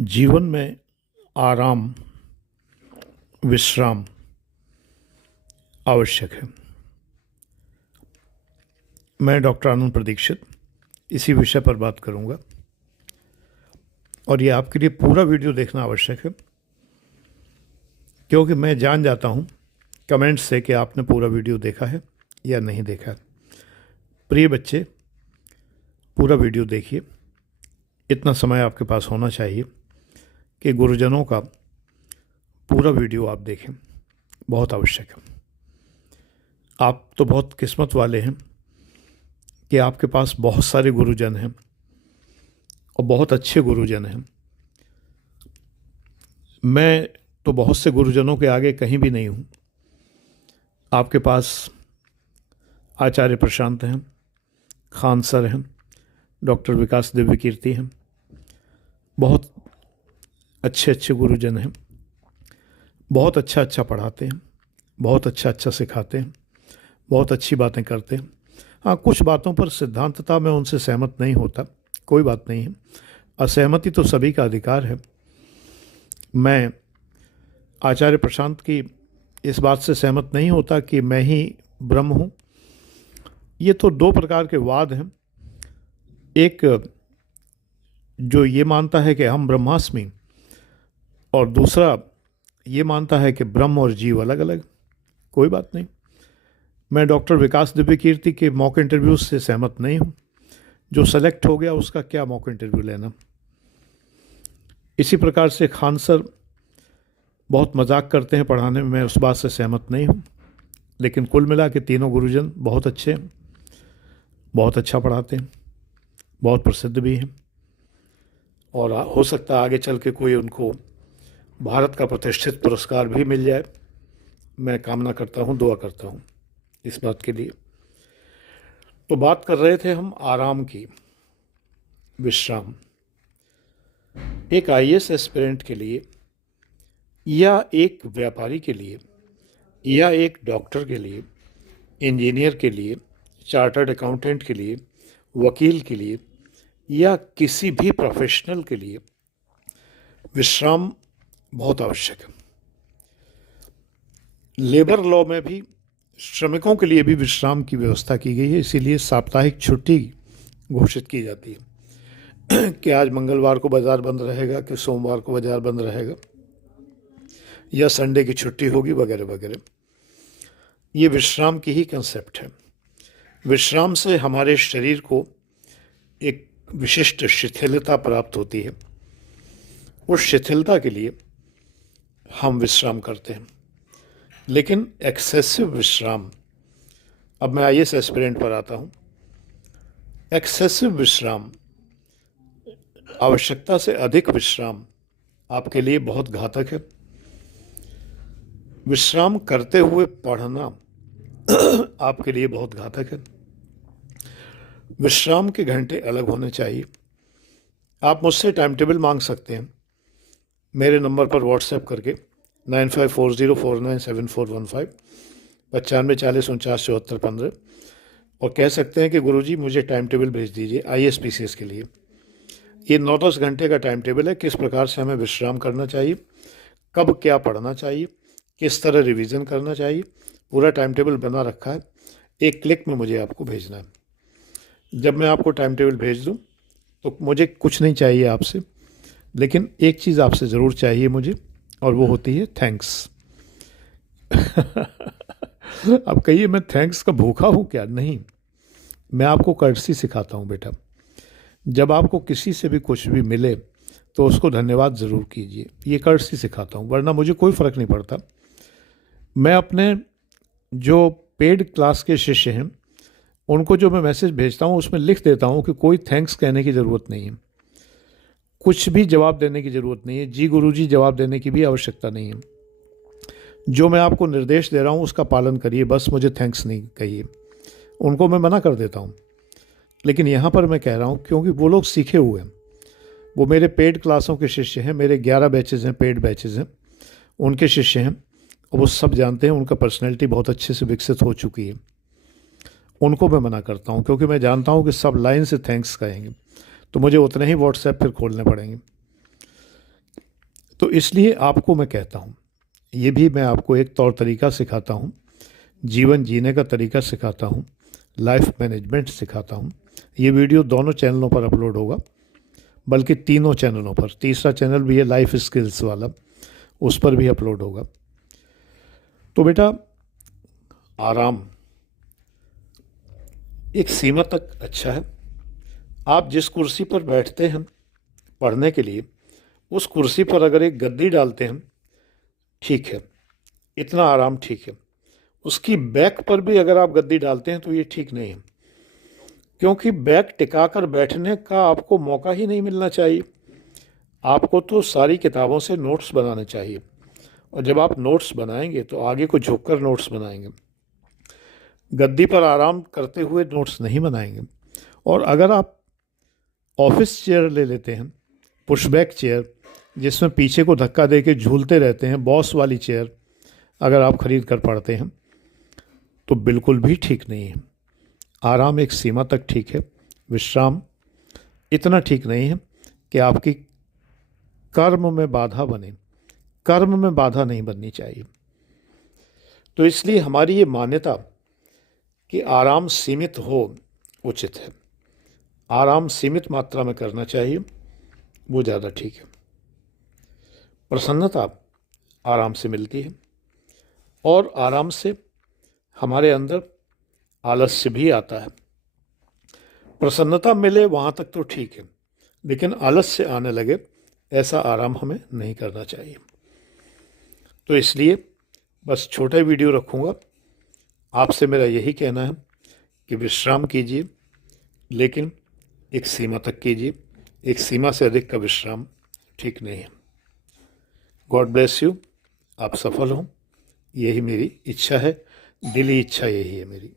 जीवन में आराम, विश्राम आवश्यक है। मैं डॉक्टर आनंद प्रदीक्षित इसी विषय पर बात करूंगा और ये आपके लिए पूरा वीडियो देखना आवश्यक है, क्योंकि मैं जान जाता हूं कमेंट्स से कि आपने पूरा वीडियो देखा है या नहीं देखा। प्रिय बच्चे, पूरा वीडियो देखिए। इतना समय आपके पास होना चाहिए कि गुरुजनों का पूरा वीडियो आप देखें, बहुत आवश्यक है। आप तो बहुत किस्मत वाले हैं कि आपके पास बहुत सारे गुरुजन हैं और बहुत अच्छे गुरुजन हैं। मैं तो बहुत से गुरुजनों के आगे कहीं भी नहीं हूँ। आपके पास आचार्य प्रशांत हैं, खान सर हैं, डॉक्टर विकास दिव्य कीर्ति हैं, बहुत अच्छे अच्छे गुरुजन हैं, बहुत अच्छा पढ़ाते हैं, बहुत अच्छा सिखाते हैं, बहुत अच्छी बातें करते हैं। हाँ, कुछ बातों पर सिद्धांतता में उनसे सहमत नहीं होता, कोई बात नहीं है। असहमति तो सभी का अधिकार है। मैं आचार्य प्रशांत की इस बात से सहमत नहीं होता कि मैं ही ब्रह्म हूँ। ये तो दो प्रकार के वाद हैं। एक जो ये मानता है कि हम ब्रह्मास्मि, और दूसरा ये मानता है कि ब्रह्म और जीव अलग अलग। कोई बात नहीं। मैं डॉक्टर विकास दिव्य कीर्ति के मॉक इंटरव्यू से सहमत नहीं हूँ। जो सेलेक्ट हो गया उसका क्या मॉक इंटरव्यू लेना। इसी प्रकार से खान सर बहुत मजाक करते हैं पढ़ाने में, मैं उस बात से सहमत नहीं हूँ। लेकिन कुल मिला के तीनों गुरुजन बहुत अच्छे हैं, बहुत अच्छा पढ़ाते हैं, बहुत प्रसिद्ध भी हैं, और हो सकता है आगे चल के कोई उनको भारत का प्रतिष्ठित पुरस्कार भी मिल जाए। मैं कामना करता हूँ, दुआ करता हूँ इस बात के लिए। तो बात कर रहे थे हम आराम की, विश्राम। एक आईएएस एस्पिरेंट के लिए, या एक व्यापारी के लिए, या एक डॉक्टर के लिए, इंजीनियर के लिए, चार्टर्ड अकाउंटेंट के लिए, वकील के लिए, या किसी भी प्रोफेशनल के लिए विश्राम बहुत आवश्यक है। लेबर लॉ में भी श्रमिकों के लिए भी विश्राम की व्यवस्था की गई है। इसीलिए साप्ताहिक छुट्टी घोषित की जाती है कि आज मंगलवार को बाज़ार बंद रहेगा, कि सोमवार को बाज़ार बंद रहेगा, या संडे की छुट्टी होगी, वगैरह वगैरह। ये विश्राम की ही कंसेप्ट है। विश्राम से हमारे शरीर को एक विशिष्ट शिथिलता प्राप्त होती है। उस शिथिलता के लिए हम विश्राम करते हैं। लेकिन एक्सेसिव विश्राम, अब मैं आईएएस एस्पिरेंट पर आता हूँ। एक्सेसिव विश्राम, आवश्यकता से अधिक विश्राम आपके लिए बहुत घातक है। विश्राम करते हुए पढ़ना आपके लिए बहुत घातक है। विश्राम के घंटे अलग होने चाहिए। आप मुझसे टाइम टेबल मांग सकते हैं मेरे नंबर पर व्हाट्सएप करके 9540497415 9540497415, और कह सकते हैं कि गुरुजी मुझे टाइम टेबल भेज दीजिए आईएएस के लिए। ये 9-10 घंटे का टाइम टेबल है, किस प्रकार से हमें विश्राम करना चाहिए, कब क्या पढ़ना चाहिए, किस तरह रिवीजन करना चाहिए, पूरा टाइम टेबल बना रखा है। एक क्लिक में मुझे आपको भेजना है। जब मैं आपको टाइम टेबल भेज दूँ तो मुझे कुछ नहीं चाहिए आपसे, लेकिन एक चीज़ आपसे ज़रूर चाहिए मुझे, और वो होती है थैंक्स। अब कहिए मैं थैंक्स का भूखा हूँ क्या? नहीं, मैं आपको कर्टसी सिखाता हूँ बेटा। जब आपको किसी से भी कुछ भी मिले तो उसको धन्यवाद ज़रूर कीजिए। ये कर्टसी सिखाता हूँ, वरना मुझे कोई फ़र्क नहीं पड़ता। मैं अपने जो पेड क्लास के शिष्य हैं उनको जो मैं मैसेज भेजता हूँ उसमें लिख देता हूँ कि कोई थैंक्स कहने की ज़रूरत नहीं है, कुछ भी जवाब देने की ज़रूरत नहीं है, जी गुरुजी जवाब देने की भी आवश्यकता नहीं है। जो मैं आपको निर्देश दे रहा हूँ उसका पालन करिए, बस मुझे थैंक्स नहीं कहिए। उनको मैं मना कर देता हूँ। लेकिन यहाँ पर मैं कह रहा हूँ क्योंकि वो लोग सीखे हुए हैं, वो मेरे पेड क्लासों के शिष्य हैं। मेरे 11 बैचेज़ हैं, पेड बैचेज़ हैं, उनके शिष्य हैं, और वो सब जानते हैं, उनका पर्सनैलिटी बहुत अच्छे से विकसित हो चुकी है। उनको मैं मना करता हूँ क्योंकि मैं जानता हूँ कि सब लाइन से थैंक्स कहेंगे, तो मुझे उतने ही व्हाट्सएप फिर खोलने पड़ेंगे। तो इसलिए आपको मैं कहता हूँ, ये भी मैं आपको एक तौर तरीका सिखाता हूँ, जीवन जीने का तरीका सिखाता हूँ, लाइफ मैनेजमेंट सिखाता हूँ। ये वीडियो दोनों चैनलों पर अपलोड होगा, बल्कि तीनों चैनलों पर। तीसरा चैनल भी है लाइफ स्किल्स वाला, उस पर भी अपलोड होगा। तो बेटा, आराम एक सीमा तक अच्छा है। आप जिस कुर्सी पर बैठते हैं पढ़ने के लिए, उस कुर्सी पर अगर एक गद्दी डालते हैं, ठीक है, इतना आराम ठीक है। उसकी बैक पर भी अगर आप गद्दी डालते हैं तो ये ठीक नहीं है, क्योंकि बैक टिकाकर बैठने का आपको मौका ही नहीं मिलना चाहिए। आपको तो सारी किताबों से नोट्स बनाने चाहिए, और जब आप नोट्स बनाएंगे तो आगे को झुककर नोट्स बनाएंगे, गद्दी पर आराम करते हुए नोट्स नहीं बनाएंगे। और अगर आप ऑफिस चेयर ले लेते हैं, पुशबैक चेयर, जिसमें पीछे को धक्का दे के झूलते रहते हैं, बॉस वाली चेयर अगर आप खरीद कर पढ़ते हैं, तो बिल्कुल भी ठीक नहीं है। आराम एक सीमा तक ठीक है, विश्राम इतना ठीक नहीं है कि आपकी कर्म में बाधा बने। कर्म में बाधा नहीं बननी चाहिए। तो इसलिए हमारी ये मान्यता कि आराम सीमित हो उचित है। आराम सीमित मात्रा में करना चाहिए, वो ज़्यादा ठीक है। प्रसन्नता आराम से मिलती है, और आराम से हमारे अंदर आलस्य भी आता है। प्रसन्नता मिले वहाँ तक तो ठीक है, लेकिन आलस्य आने लगे, ऐसा आराम हमें नहीं करना चाहिए। तो इसलिए बस छोटा वीडियो रखूँगा। आपसे मेरा यही कहना है कि विश्राम कीजिए, लेकिन एक सीमा तक कीजिए। एक सीमा से अधिक का विश्राम ठीक नहीं है। God bless you. आप सफल हों, यही मेरी इच्छा है, दिली इच्छा यही है मेरी।